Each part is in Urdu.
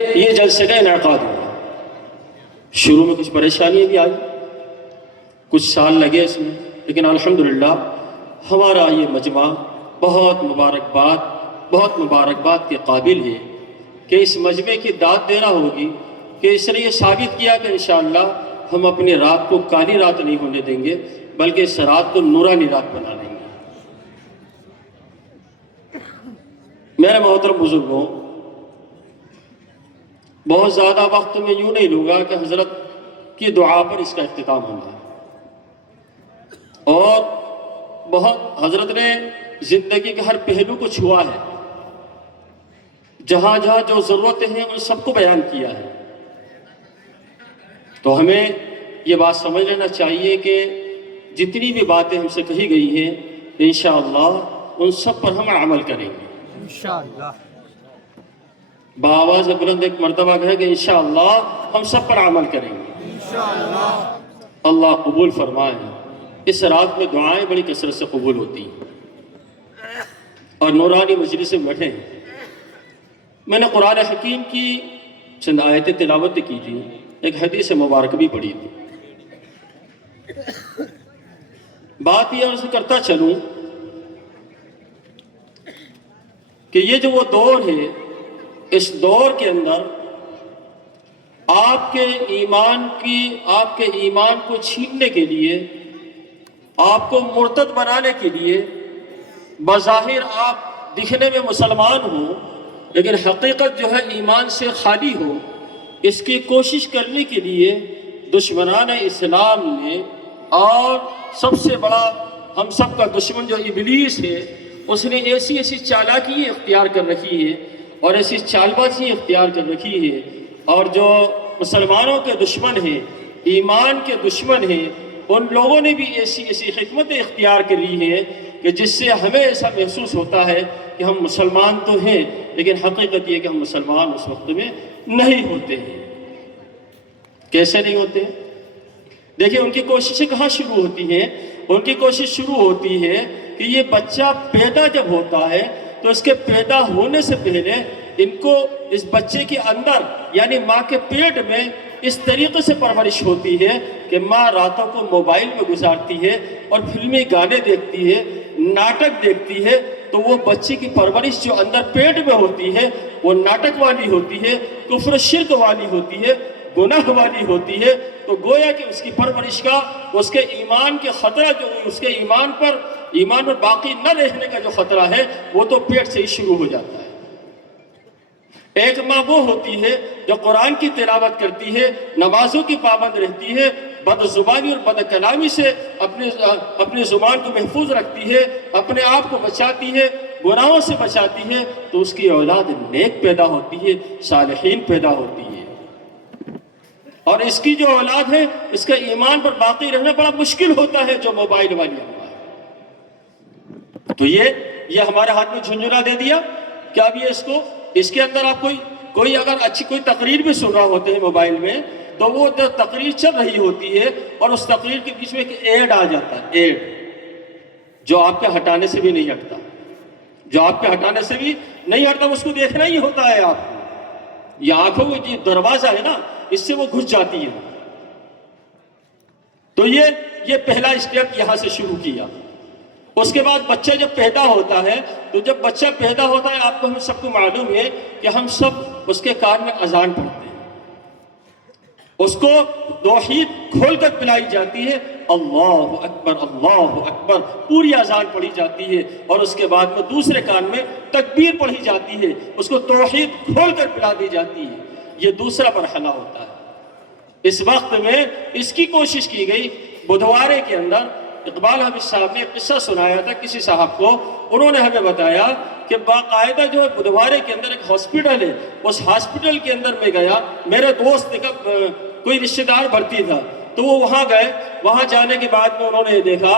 یہ جلسے کا انعقاد ہوا۔ شروع میں کچھ پریشانیاں بھی آئی، کچھ سال لگے اس میں، لیکن الحمدللہ ہمارا یہ مجمع بہت مبارکباد کے قابل ہے کہ اس مجمع کی داد دینا ہوگی کہ اس نے یہ ثابت کیا کہ انشاءاللہ ہم اپنی رات کو کالی رات نہیں ہونے دیں گے، بلکہ اس رات کو نورانی رات بنا لیں گے۔ میرے محترم بزرگوں، بہت زیادہ وقت میں یوں نہیں لوں گا کہ حضرت کی دعا پر اس کا اختتام ہوگا، اور حضرت نے زندگی کے ہر پہلو کو چھوا ہے، جہاں جہاں جو ضرورتیں ہیں ان سب کو بیان کیا ہے۔ تو ہمیں یہ بات سمجھ لینا چاہیے کہ جتنی بھی باتیں ہم سے کہی گئی ہیں انشاءاللہ ان سب پر ہم عمل کریں گے انشاءاللہ۔ بآواز بلند ایک مرتبہ کہے کہ انشاءاللہ ہم سب پر عمل کریں گے انشاءاللہ۔ اللہ قبول فرمائے۔ اس رات میں دعائیں بڑی کثرت سے قبول ہوتی ہیں اور نورانی مجلس میں بیٹھے ہیں۔ میں نے قرآن حکیم کی چند آیتیں تلاوت کیجیے، ایک حدیث مبارک بھی پڑھی تھی۔ بات یہ عرض کرتا چلوں کہ یہ جو وہ دور ہے، اس دور کے اندر آپ کے ایمان کو چھیننے کے لیے، آپ کو مرتد بنانے کے لیے، بظاہر آپ دکھنے میں مسلمان ہو لیکن حقیقت جو ہے ایمان سے خالی ہو، اس کی کوشش کرنے کے لیے دشمنان اسلام نے، اور سب سے بڑا ہم سب کا دشمن جو ابلیس ہے، اس نے ایسی چالاکی اختیار کر رکھی ہے اور ایسی چال بازی اختیار کر رکھی ہے، اور جو مسلمانوں کے دشمن ہیں، ایمان کے دشمن ہیں، ان لوگوں نے بھی ایسی حکمتیں اختیار کر لی ہیں کہ جس سے ہمیں ایسا محسوس ہوتا ہے کہ ہم مسلمان تو ہیں، لیکن حقیقت یہ کہ ہم مسلمان اس وقت میں نہیں ہوتے ہیں۔ کیسے نہیں ہوتے ہیں؟ دیکھیں ان کی کوششیں کہاں شروع ہوتی ہیں؟ ان کی کوشش شروع ہوتی ہے کہ یہ بچہ پیدا جب ہوتا ہے تو اس کے پیدا ہونے سے پہلے ان کو اس بچے کے اندر یعنی ماں کے پیٹ میں اس طریقے سے پرورش ہوتی ہے کہ ماں راتوں کو موبائل میں گزارتی ہے اور فلمی گانے دیکھتی ہے، ناٹک دیکھتی ہے، تو وہ بچے کی پرورش جو اندر پیٹ میں ہوتی ہے وہ ناٹک والی ہوتی ہے، کفر و شرک والی ہوتی ہے، گناہ والی ہوتی ہے۔ تو گویا کہ اس کی پرورش کا، اس کے ایمان کے خطرہ جو اس کے ایمان پر باقی نہ رہنے کا جو خطرہ ہے وہ تو پیٹ سے ہی شروع ہو جاتا ہے۔ ایک ماں وہ ہوتی ہے جو قرآن کی تلاوت کرتی ہے، نمازوں کی پابند رہتی ہے، بد زبانی اور بد کلامی سے اپنی زبان کو محفوظ رکھتی ہے، اپنے آپ کو بچاتی ہے، گناہوں سے بچاتی ہے، تو اس کی اولاد نیک پیدا ہوتی ہے، صالحین پیدا ہوتی ہے۔ اور اس کی جو اولاد ہے اس کا ایمان پر باقی رہنا بڑا مشکل ہوتا ہے جو موبائل والی ہے۔ تو یہ ہمارے ہاتھ میں جھنجھنا دے دیا کہ اب یہ اس کے اندر آپ کوئی اگر اچھی کوئی تقریر بھی سن رہا ہوتے ہیں موبائل میں، تو وہ تقریر چل رہی ہوتی ہے اور اس تقریر کے بیچ میں ایک ایڈ آ جاتا ہے، ایڈ جو آپ کے ہٹانے سے بھی نہیں ہٹتا، اس کو دیکھنا ہی ہوتا ہے آپ کو۔ یہ آنکھوں کا جو دروازہ ہے نا، اس سے وہ گھس جاتی ہے۔ تو یہ پہلا اسٹیپ یہاں سے شروع کیا۔ اس کے بعد بچہ جب پیدا ہوتا ہے، تو جب بچہ پیدا ہوتا ہے آپ کو ہم سب کو معلوم ہے کہ ہم سب اس کے کان میں اذان پڑھتے ہیں، اس کو توحید کھول کر پلائی جاتی ہے، اللہ اکبر اللہ اکبر پوری اذان پڑھی جاتی ہے، اور اس کے بعد میں دوسرے کان میں تکبیر پڑھی جاتی ہے، اس کو توحید کھول کر پلا دی جاتی ہے۔ یہ دوسرا مرحلہ ہوتا ہے۔ اس وقت میں اس کی کوشش کی گئی۔ بدھوارے کے اندر اقبال حافظ صاحب نے ایک قصہ سنایا تھا کسی صاحب کو، انہوں نے ہمیں بتایا کہ باقاعدہ جو ہے بدھوارے کے اندر ایک ہاسپٹل ہے، اس ہاسپٹل کے اندر میں گیا، میرے دوست کا کوئی رشتہ دار بھرتی تھا، تو وہ وہاں گئے۔ وہاں جانے کے بعد میں انہوں نے دیکھا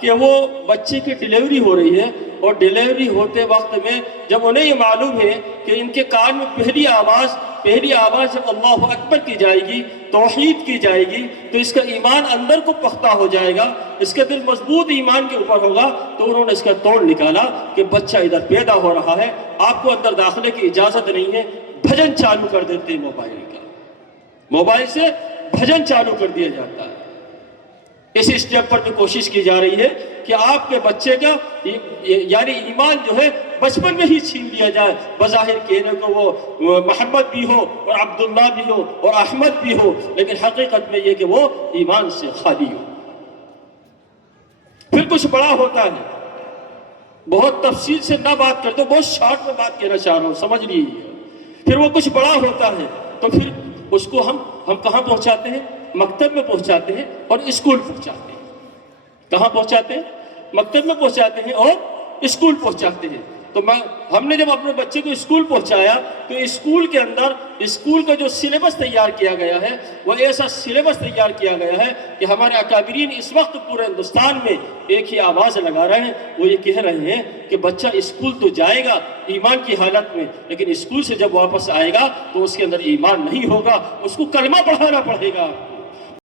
کہ وہ بچے کی ڈیلیوری ہو رہی ہے، اور ڈیلیوری ہوتے وقت میں جب انہیں یہ معلوم ہے کہ ان کے کان میں پہلی آواز جب اللہ اکبر کی جائے گی، توحید کی جائے گی، تو اس کا ایمان اندر کو پختہ ہو جائے گا، اس کا دل مضبوط ایمان کے اوپر ہوگا۔ تو انہوں نے اس کا توڑ نکالا کہ بچہ ادھر پیدا ہو رہا ہے، آپ کو اندر داخلے کی اجازت نہیں ہے، بھجن چالو کر دیتے ہیں موبائل کا، موبائل سے بھجن چالو کر دیا جاتا ہے۔ اس اسٹیپ پر بھی کوشش کی جا رہی ہے کہ آپ کے بچے کا یعنی ایمان جو ہے بچپن میں ہی چھین لیا جائے۔ بظاہر کہنے کو وہ محمد بھی ہو اور عبداللہ بھی ہو اور احمد بھی ہو، لیکن حقیقت میں یہ کہ وہ ایمان سے خالی ہو۔ پھر کچھ بڑا ہوتا ہے، بہت تفصیل سے نہ بات کرتے، بہت شارٹ میں بات کہنا چاہ رہا ہوں، سمجھ لیجیے۔ پھر وہ کچھ بڑا ہوتا ہے تو پھر اس کو ہم کہاں پہنچاتے ہیں؟ مکتب میں پہنچاتے ہیں اور اسکول پہنچاتے ہیں۔ کہاں پہنچاتے ہیں؟ مکتب میں پہنچاتے ہیں اور اسکول پہنچاتے ہیں۔ تو ہم نے جب اپنے بچے کو اسکول پہنچایا تو اسکول کے اندر اسکول کا جو سلیبس تیار کیا گیا ہے وہ ایسا سلیبس تیار کیا گیا ہے کہ ہمارے اکابرین اس وقت پورے ہندوستان میں ایک ہی آواز لگا رہے ہیں، وہ یہ کہہ رہے ہیں کہ بچہ اسکول تو جائے گا ایمان کی حالت میں، لیکن اسکول سے جب واپس آئے گا تو اس کے اندر ایمان نہیں ہوگا، اس کو کلمہ پڑھانا پڑے گا۔